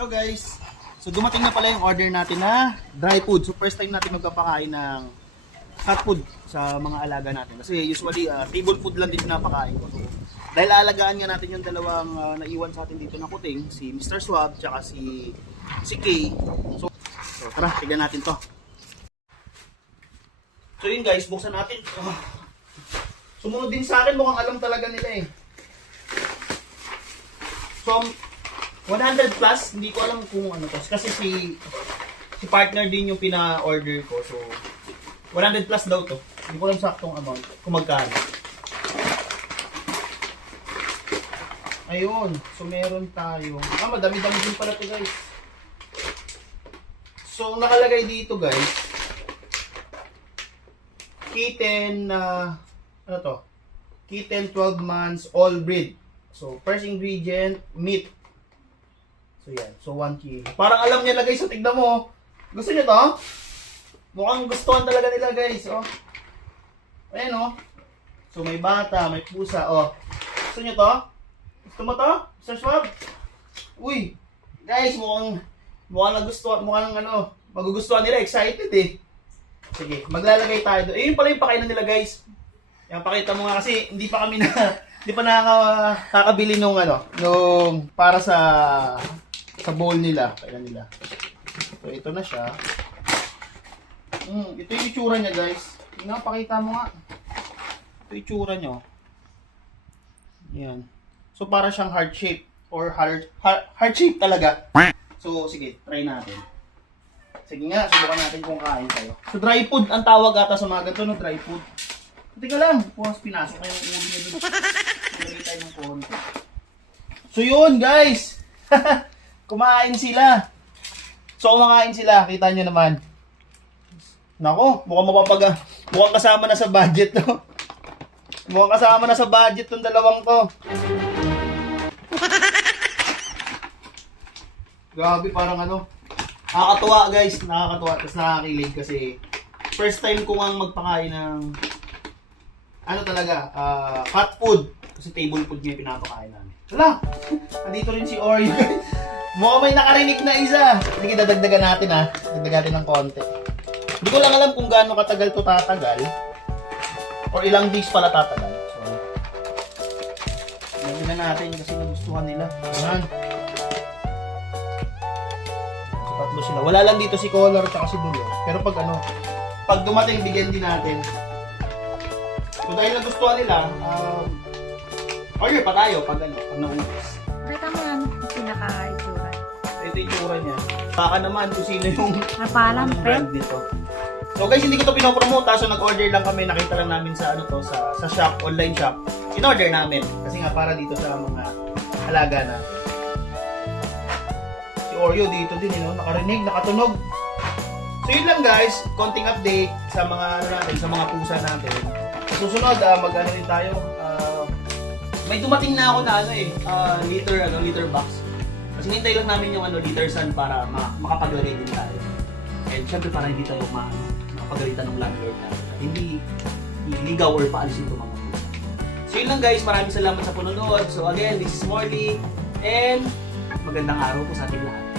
Hello guys! So dumating na pala yung order natin na dry food. So first time natin magpapakain ng cat food sa mga alaga natin. Kasi usually table food lang din pinapakain ko. So, dahil aalagaan nga natin yung dalawang naiwan sa atin dito na kuting, si Mr. Swab tsaka si Kay. So tara, tignan natin to. So yun guys, buksan natin. Sumunod din sa akin, mukhang alam talaga nila eh. So 100 plus, hindi ko alam kung ano to. Kasi si partner din yung pina-order ko. So 100 plus daw to. Hindi ko alam saktong amount kung magkano. Ayun. So meron tayong madami-dami din pala to guys. So nakalagay dito guys, kitten ano to? Kitten 12 months all breed. So first ingredient, meat. So yan, so 1 kilo. Parang alam niya na guys, so tignan mo. Gusto niyo to? Mukhang gustuhan talaga nila guys, oh. Ayan oh. So may bata, may pusa, oh. Gusto niyo to? Gusto mo to? Mr. Swab? Uy, guys, mukhang nagustuhan, mukhang magugustuhan nila, excited eh. Sige, maglalagay tayo doon. Eh, yun pala yung pakainan nila guys. Yan, pakita mo nga kasi hindi pa kami hindi pa nakakabili nung nung para sa bowl nila, kailan nila. So ito na siya. Ito yung itsura niya guys. Tingnan, pakita mo nga. Ito yung itsura niya. Yan. So para siyang heart shape or heart shape talaga. So sige, try natin. Sige nga, subukan natin kung kain tayo. So dry food ang tawag ata sa mga ganito, no, dry food. Tika lang, pumas pinasok kayo ng ulo niya doon. Lagay tayo ng konti. So yun guys. Kumain sila. So kumakain sila, kita nyo naman. Nako, mukhang kasama na sa budget to. Mukhang kasama na sa budget tong dalawang to. Grabe, parang nakakatuwa guys, nakakatuwa. Tapos nakakakilig kasi first time ko nga magpakain ng cat food. Kasi table food niya pinapakain namin. Wala! Nandito rin si Oreo. Mukhang may nakarinig na isa. Sige, dadagdagan natin Dadagdagan natin ng konti. Hindi ko lang alam kung gaano katagal to tatagal. Or ilang days pala tatagal. So, nagdagan natin kasi nagustuhan nila. Ayan. So, tatlo sila. Wala lang dito si Color at si Dulo. Pero pag dumating, bigyan din natin. So, dahil nagustuhan nila, order pa tayo pag naubos. Kita mo yan, pinaka-itsura. Ito yung itsura niya. Baka naman kung sino yung Napalang brand nito. So guys, hindi ko to pinopromote. So nag-order lang kami. Nakita lang namin sa sa shop, online shop. In-order namin. Kasi nga para dito sa mga alaga natin. Si Oreo dito din, nakarinig, nakatunog. So yun lang guys, konting update sa mga sa mga pusa natin. Susunod, mag-ano rin tayo. May dumating na ako na liter box. Kasi hintay lang namin yung liter sun para makapaglagay din tayo. And syempre para hindi tayo makapagalitan ng landlord natin. Hindi iligaw or paalisin itong mga pusa. So yun lang guys, maraming salamat sa panonood. So again, this is Morley and magandang araw po sa ating lahat.